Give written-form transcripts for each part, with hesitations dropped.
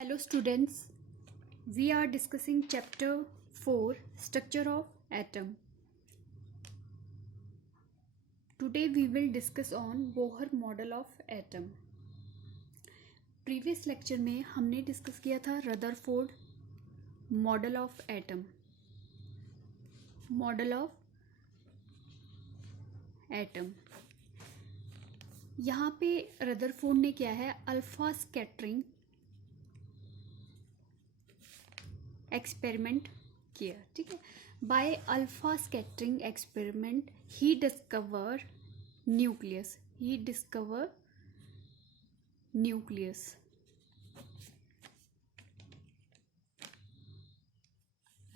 Hello students, we are discussing chapter 4 Structure of Atom. Today we will discuss on Bohr model of atom. Previous lecture में हमने discuss किया था Rutherford model of atom. Model of atom यहाँ पे Rutherford ने क्या है alpha scattering experiment किया. ठीक है, by alpha scattering experiment he discover nucleus.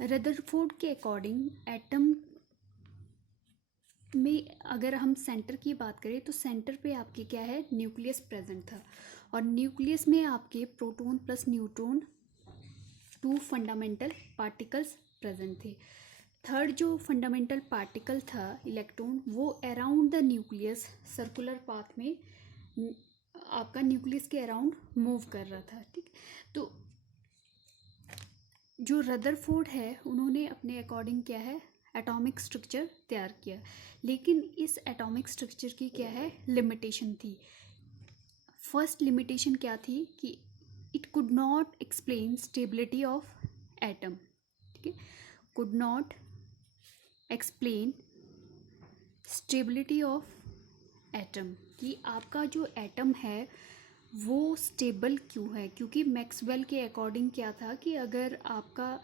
Rutherford के अकॉर्डिंग एटम में अगर हम सेंटर की बात करें तो सेंटर पे आपके क्या है न्यूक्लियस प्रेजेंट था और न्यूक्लियस में आपके proton plus neutron 2 fundamental particles present थे. थर्ड जो फंडामेंटल पार्टिकल था इलेक्ट्रॉन वो around the nucleus circular path में आपका न्यूक्लियस के अराउंड मूव कर रहा था. ठीक, तो जो रदरफोर्ड है उन्होंने अपने अकॉर्डिंग क्या है एटॉमिक स्ट्रक्चर तैयार किया, लेकिन इस एटॉमिक स्ट्रक्चर की क्या है लिमिटेशन थी. फर्स्ट लिमिटेशन क्या थी कि it could not explain stability of atom. ठीक है, could not explain stability of atom कि आपका जो एटम है वो स्टेबल क्यों है, क्योंकि मैक्सवेल के अकॉर्डिंग क्या था कि अगर आपका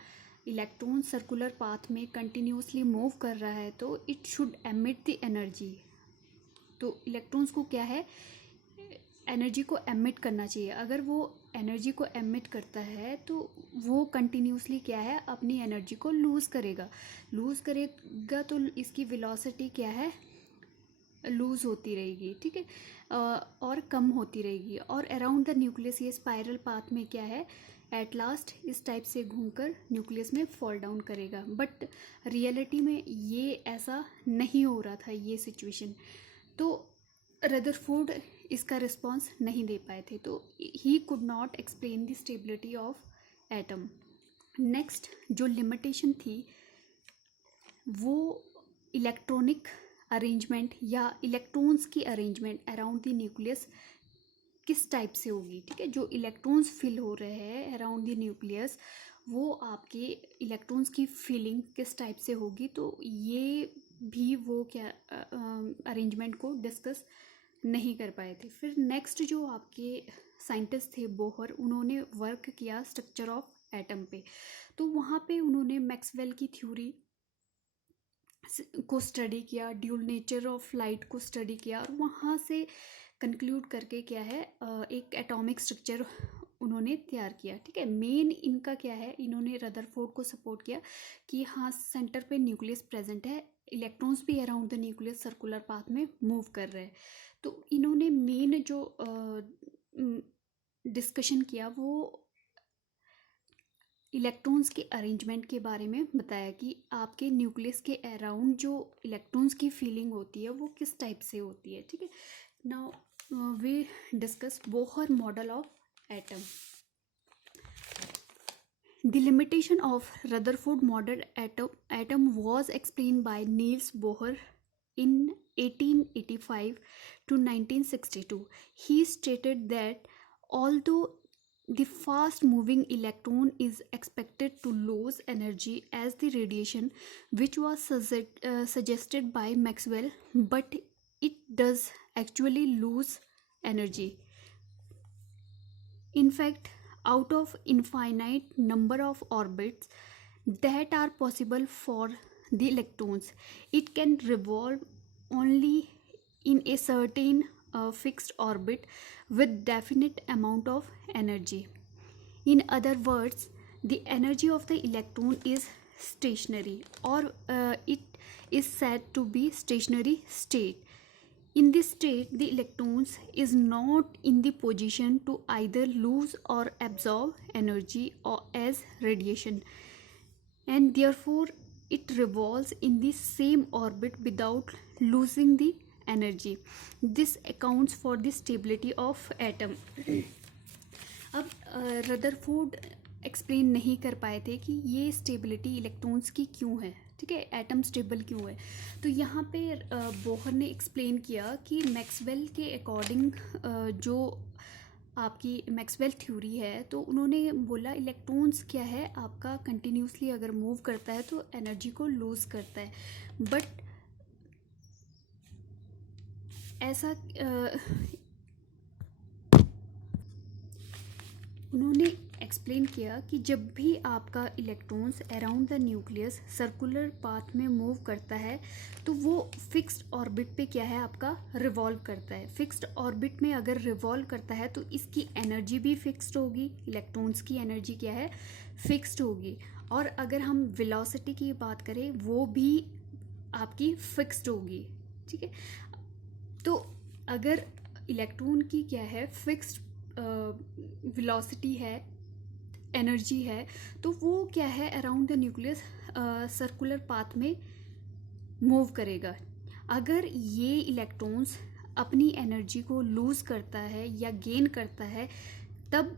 इलेक्ट्रॉन सर्कुलर पाथ में कंटिन्यूसली मूव कर रहा है तो it should emit the energy. तो इलेक्ट्रॉन्स को क्या है एनर्जी को एमिट करना चाहिए. अगर वो एनर्जी को एमिट करता है तो वो कंटिन्यूसली क्या है अपनी एनर्जी को लूज़ करेगा तो इसकी वेलोसिटी क्या है लूज़ होती रहेगी. ठीक है, और कम होती रहेगी और अराउंड द न्यूक्लियस ये स्पाइरल पाथ में क्या है एट लास्ट इस टाइप से घूमकर न्यूक्लियस में फॉल डाउन करेगा. बट रियलिटी में ये ऐसा नहीं हो रहा था ये सिचुएशन. तो रदरफोर्ड इसका रिस्पॉन्स नहीं दे पाए थे, तो he could not explain the stability of atom. Next जो लिमिटेशन थी वो इलेक्ट्रॉनिक अरेंजमेंट या इलेक्ट्रॉन्स की अरेंजमेंट अराउंड द न्यूक्लियस किस टाइप से होगी. ठीक है, जो इलेक्ट्रॉन्स फिल हो रहे हैं अराउंड द न्यूक्लियस वो आपके इलेक्ट्रॉन्स की फिलिंग किस टाइप से होगी. तो ये भी वो क्या अरेंजमेंट को डिस्कस नहीं कर पाए थे. फिर नेक्स्ट जो आपके साइंटिस्ट थे बोहर, उन्होंने वर्क किया स्ट्रक्चर ऑफ एटम पे. तो वहाँ पे उन्होंने मैक्सवेल की थ्योरी को स्टडी किया, ड्यूल नेचर ऑफ लाइट को स्टडी किया और वहाँ से कंक्लूड करके क्या है एक एटॉमिक स्ट्रक्चर उन्होंने तैयार किया. ठीक है, मेन इनका क्या है इन्होंने रदरफोर्ड को सपोर्ट किया कि हाँ सेंटर पे न्यूक्लियस प्रेजेंट है, इलेक्ट्रॉन्स भी around the nucleus circular path में मूव कर रहे हैं. तो इन्होंने मेन जो डिस्कशन किया वो इलेक्ट्रॉन्स के अरेंजमेंट के बारे में बताया कि आपके न्यूक्लियस के अराउंड जो इलेक्ट्रॉन्स की फीलिंग होती है वो किस टाइप से होती है. ठीक है, now we discuss Bohr model of atom. The limitation of Rutherford model atom was explained by Niels Bohr in 1885 to 1962. He stated that although the fast moving electron is expected to lose energy as the radiation, which was suggested by Maxwell, but it does actually lose energy. In fact, out of infinite number of orbits that are possible for the electrons, it can revolve only in a certain fixed orbit with definite amount of energy. In other words, the energy of the electron is stationary, or it is said to be stationary state. In this state, the electrons is not in the position to either lose or absorb energy or as radiation, and therefore it revolves in the same orbit without losing the energy. This accounts for the stability of atom. अब Rutherford explain नहीं कर पाए थे कि ये stability electrons की क्यों है, ठीक है, एटम स्टेबल क्यों है। तो यहाँ पे बोहर ने एक्सप्लेन किया कि मैक्सवेल के अकॉर्डिंग जो आपकी मैक्सवेल थ्योरी है, तो उन्होंने बोला इलेक्ट्रॉन्स क्या है आपका कंटिन्यूसली अगर मूव करता है तो एनर्जी को लूज करता है, बट ऐसा उन्होंने एक्सप्लेन किया कि जब भी आपका electrons around the nucleus circular path में मूव करता है तो वो फिक्स्ड ऑर्बिट पे क्या है आपका रिवॉल्व करता है। फिक्स्ड ऑर्बिट में अगर रिवॉल्व करता है तो इसकी एनर्जी भी फिक्स्ड होगी, इलेक्ट्रॉन्स की एनर्जी क्या है फिक्स्ड होगी। और अगर हम वेलोसिटी की बात करें वो भी आपकी फिक्स्ड होगी, ठीक है। तो अगर इलेक्ट्रॉन की क्या है फिक्स्ड वेलोसिटी है, एनर्जी है, तो वो क्या है around the nucleus circular path में मूव करेगा। अगर ये इलेक्ट्रॉन्स अपनी एनर्जी को लूज करता है या गेन करता है तब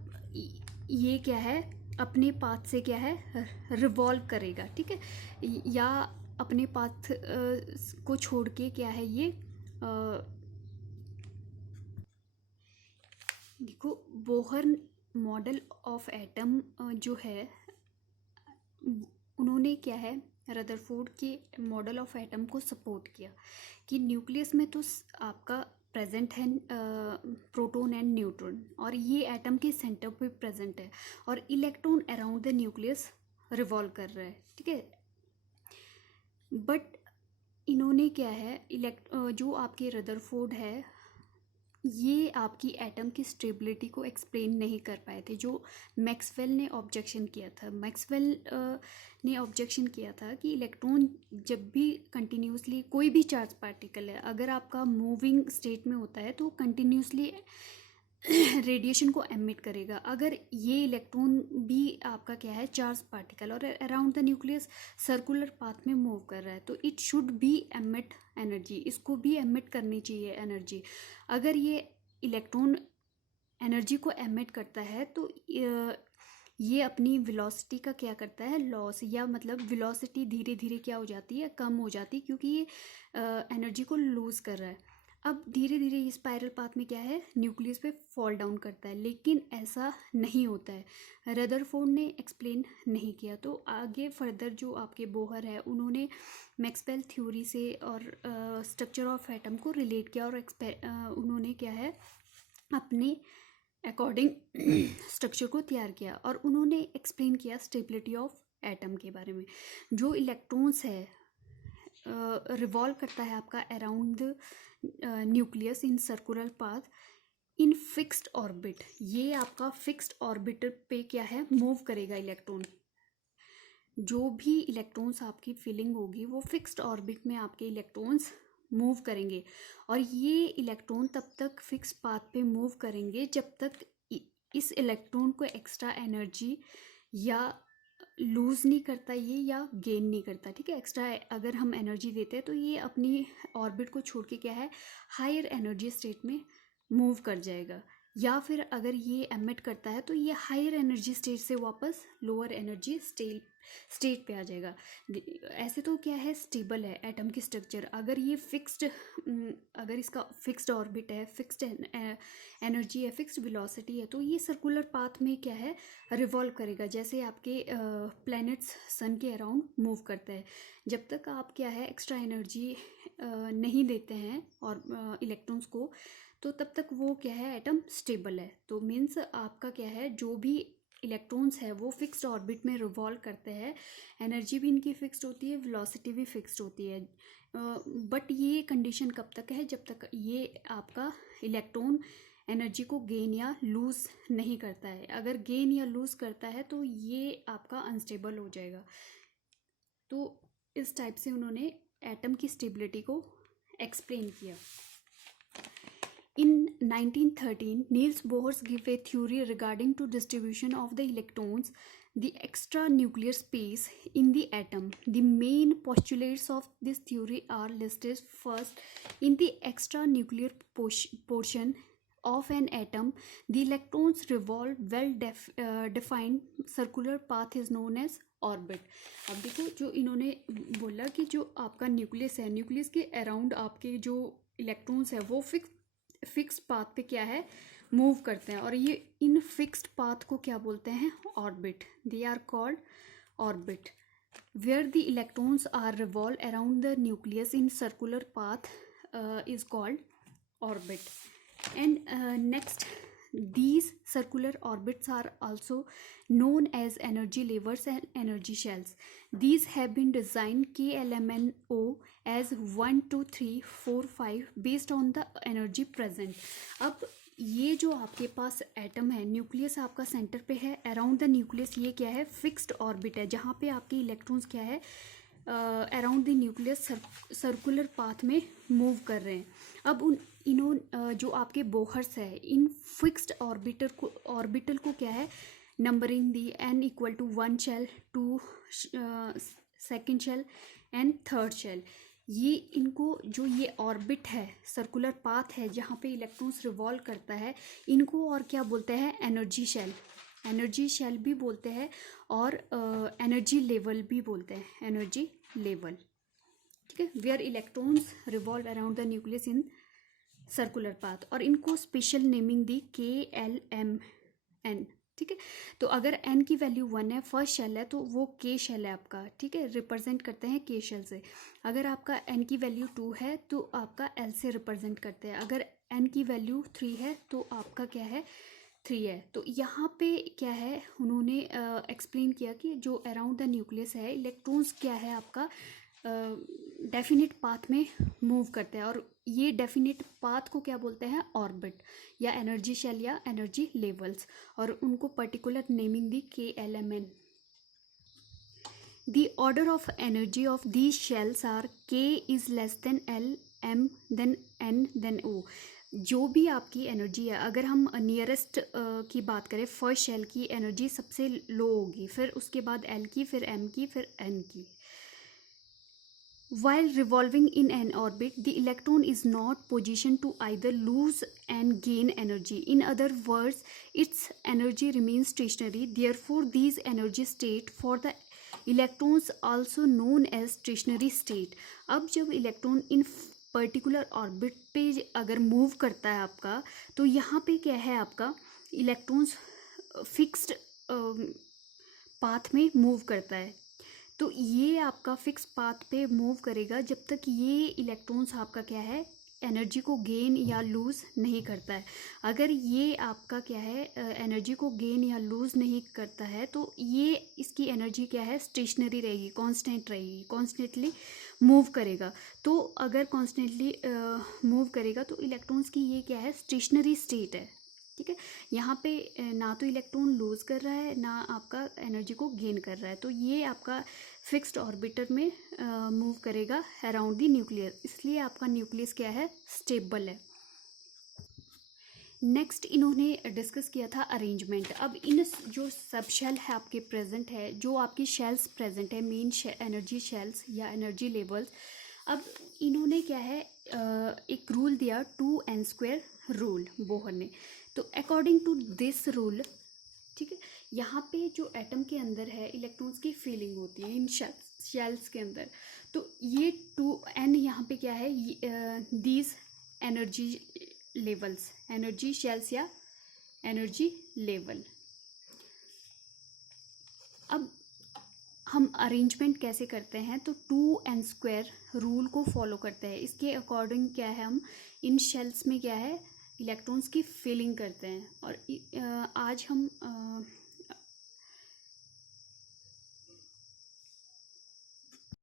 ये क्या है अपने पाथ से क्या है रिवॉल्व करेगा, ठीक है, या अपने पाथ को छोड़ के क्या है ये देखो बोहर मॉडल ऑफ एटम जो है उन्होंने क्या है रदरफोर्ड के मॉडल ऑफ एटम को सपोर्ट किया कि न्यूक्लियस में तो आपका प्रेजेंट है प्रोटॉन एंड न्यूट्रॉन और ये एटम के सेंटर पे प्रेजेंट है और electron around the nucleus revolve कर रहा है, ठीक है। बट इन्होंने क्या है जो आपके रदरफोर्ड है ये आपकी एटम की स्टेबिलिटी को एक्सप्लेन नहीं कर पाए थे। जो मैक्सवेल ने ऑब्जेक्शन किया था, मैक्सवेल ने ऑब्जेक्शन किया था कि इलेक्ट्रॉन जब भी कंटिन्यूसली कोई भी चार्ज पार्टिकल है अगर आपका मूविंग स्टेट में होता है तो कंटिन्यूसली रेडिएशन को एमिट करेगा। अगर ये इलेक्ट्रॉन भी आपका क्या है चार्ज पार्टिकल और around the nucleus circular path में मूव कर रहा है तो it should be emit energy, इसको भी एमिट करनी चाहिए एनर्जी। अगर ये इलेक्ट्रॉन एनर्जी को एमिट करता है तो ये अपनी वेलोसिटी का क्या करता है लॉस, या मतलब वेलोसिटी धीरे धीरे क्या हो जाती है कम हो जाती है क्योंकि ये एनर्जी को लूज कर रहा है। अब धीरे धीरे ये स्पाइरल पाथ में क्या है न्यूक्लियस पे फॉल डाउन करता है, लेकिन ऐसा नहीं होता है। रदरफोर्ड ने एक्सप्लेन नहीं किया। तो आगे फर्दर जो आपके बोहर है उन्होंने मैक्सवेल थ्योरी से और स्ट्रक्चर ऑफ एटम को रिलेट किया और उन्होंने क्या है अपने अकॉर्डिंग स्ट्रक्चर को तैयार किया और उन्होंने एक्सप्लेन किया स्टेबिलिटी ऑफ एटम के बारे में। जो इलेक्ट्रॉन्स है रिवॉल्व करता है आपका around nucleus in circular path in fixed orbit, ये आपका फिक्स्ड ऑर्बिट पे क्या है मूव करेगा इलेक्ट्रॉन। जो भी इलेक्ट्रॉन्स आपकी फीलिंग होगी वो फिक्स्ड ऑर्बिट में आपके इलेक्ट्रॉन्स मूव करेंगे और ये इलेक्ट्रॉन तब तक फिक्स पाथ पे मूव करेंगे जब तक इस इलेक्ट्रॉन को एक्स्ट्रा एनर्जी या लूज़ नहीं करता ये या गेन नहीं करता, ठीक है। एक्स्ट्रा अगर हम एनर्जी देते हैं तो ये अपनी ऑर्बिट को छोड़ के क्या है हायर एनर्जी स्टेट में मूव कर जाएगा, या फिर अगर ये एमिट करता है तो ये हायर एनर्जी स्टेट से वापस लोअर एनर्जी स्टेट पे आ जाएगा। ऐसे तो क्या है स्टेबल है एटम की स्ट्रक्चर। अगर ये फिक्स्ड अगर इसका फिक्स्ड ऑर्बिट है, फिक्स्ड एनर्जी है, फिक्स्ड वेलोसिटी है तो ये सर्कुलर पाथ में क्या है रिवॉल्व करेगा, जैसे आपके प्लैनेट्स सन के अराउंड मूव करते हैं। जब तक आप क्या है एक्स्ट्रा एनर्जी नहीं देते हैं और इलेक्ट्रॉन्स को तो तब तक वो क्या है एटम स्टेबल है। तो मीन्स आपका क्या है जो भी इलेक्ट्रॉन्स है वो फिक्स्ड ऑर्बिट में रिवॉल्व करते हैं, एनर्जी भी इनकी फिक्स्ड होती है, वेलोसिटी भी फिक्स्ड होती है। बट ये कंडीशन कब तक है जब तक ये आपका इलेक्ट्रॉन एनर्जी को गेन या लूज़ नहीं करता है। अगर गेन या लूज़ करता है तो ये आपका अनस्टेबल हो जाएगा। तो इस टाइप से उन्होंने एटम की स्टेबिलिटी को एक्सप्लेन किया। In 1913, Niels Bohr gave a theory regarding to distribution of the electrons, the extra nuclear space in the atom. The main postulates of this theory are listed first. In the extra nuclear portion, of an atom, the electrons revolve defined circular path is known as orbit. अब देखो जो इन्होंने बोला कि जो आपका nucleus है, nucleus के अराउंड आपके जो इलेक्ट्रॉन्स है वो फिक्स पाथ पे क्या है, मूव करते हैं, और ये इन फिक्स्ड पाथ को क्या बोलते हैं, orbit. They are called orbit. Where the electrons are revolve around the nucleus in circular path is called orbit. And next, these circular orbits are also known as energy levels and energy shells. These have been designed KLMNO as 1 2 3 4 5 based on the energy present. अब ये जो आपके पास atom है, nucleus आपका centre पे है, around the nucleus ये क्या है, फिक्स्ड ऑर्बिट है, जहाँ पे आपके इलेक्ट्रॉन्स क्या है, around the nucleus circular path में मूव कर रहे हैं. अब जो आपके बोहर्स है, इन फिक्स्ड ऑर्बिटल को क्या है, नंबरिंग दी n equal to 1 shell, 2 second shell and third shell. ये इनको जो ये ऑर्बिट है, सर्कुलर पाथ है जहाँ पे इलेक्ट्रॉन्स रिवॉल्व करता है, इनको और क्या बोलते हैं, एनर्जी शेल भी बोलते हैं, और एनर्जी लेवल भी बोलते हैं, एनर्जी लेवल. ठीक है, where electrons revolve around the nucleus in circular path, और इनको स्पेशल नेमिंग दी KLMN. ठीक है, तो अगर n की वैल्यू 1 है, फर्स्ट शेल है, तो वो K शेल है आपका. ठीक है, रिप्रेजेंट करते हैं K शेल से. अगर आपका n की वैल्यू 2 है तो आपका L से रिप्रेजेंट करते हैं. अगर n की वैल्यू 3 है तो आपका क्या है, 3 है. तो यहाँ पे क्या है, उन्होंने एक्सप्लेन किया कि जो अराउंड द न्यूक्लियस है, इलेक्ट्रॉन्स क्या है आपका डेफिनेट पाथ में मूव करते हैं, और ये डेफिनेट पाथ को क्या बोलते हैं, ऑर्बिट या एनर्जी शेल या एनर्जी लेवल्स, और उनको particular naming the KLMN. The order of energy of these shells are K is less than L, M then N then O. जो भी आपकी एनर्जी है, अगर हम नियरेस्ट की बात करें, फर्स्ट शेल की एनर्जी सबसे लो होगी, फिर उसके बाद L की, फिर M की, फिर N की. While revolving in an orbit, the electron is not positioned to either lose and gain energy. In other words, its energy remains stationary. Therefore, these energy state for the electrons also known as stationary state. अब जब electron in particular orbit पे अगर move करता है आपका, तो यहाँ पे क्या है, आपका इलेक्ट्रॉन्स फिक्स्ड पाथ में मूव करता है. तो ये आपका फिक्स पाथ पे मूव करेगा जब तक ये इलेक्ट्रॉन्स आपका क्या है, एनर्जी को गेन या लूज़ नहीं करता है. अगर ये आपका क्या है, एनर्जी को गेन या लूज़ नहीं करता है, तो ये इसकी एनर्जी क्या है, स्टेशनरी रहेगी, कांस्टेंट रहेगी, कॉन्स्टेंटली मूव करेगा. तो अगर कॉन्स्टेंटली मूव करेगा तो इलेक्ट्रॉन्स की ये क्या है, स्टेशनरी स्टेट है. ठीक है, यहाँ पे ना तो इलेक्ट्रॉन लूज़ कर रहा है, ना आपका एनर्जी को गेन कर रहा है. तो ये आपका फिक्स्ड ऑर्बिटर में मूव करेगा अराउंड द न्यूक्लियस, इसलिए आपका न्यूक्लियस क्या है, स्टेबल है. नेक्स्ट इन्होंने डिस्कस किया था अरेंजमेंट. अब इन जो सब शेल है आपके प्रेजेंट है, जो आपकी शेल्स प्रेजेंट है, मेन एनर्जी शेल्स या एनर्जी लेवल्स. अब इन्होंने क्या है, एक रूल दिया, 2n² रूल, बोहर ने. तो अकॉर्डिंग टू दिस रूल, ठीक है, यहाँ पे जो एटम के अंदर है, इलेक्ट्रॉन्स की फीलिंग होती है इन शेल्स के अंदर. तो ये 2n यहाँ पे क्या है, these energy levels, energy shells या एनर्जी लेवल. अब हम अरेंजमेंट कैसे करते हैं, तो 2n² रूल को फॉलो करते हैं. इसके अकॉर्डिंग क्या है, हम इन शेल्स में क्या है, इलेक्ट्रॉन्स की फिलिंग करते हैं. और आज हम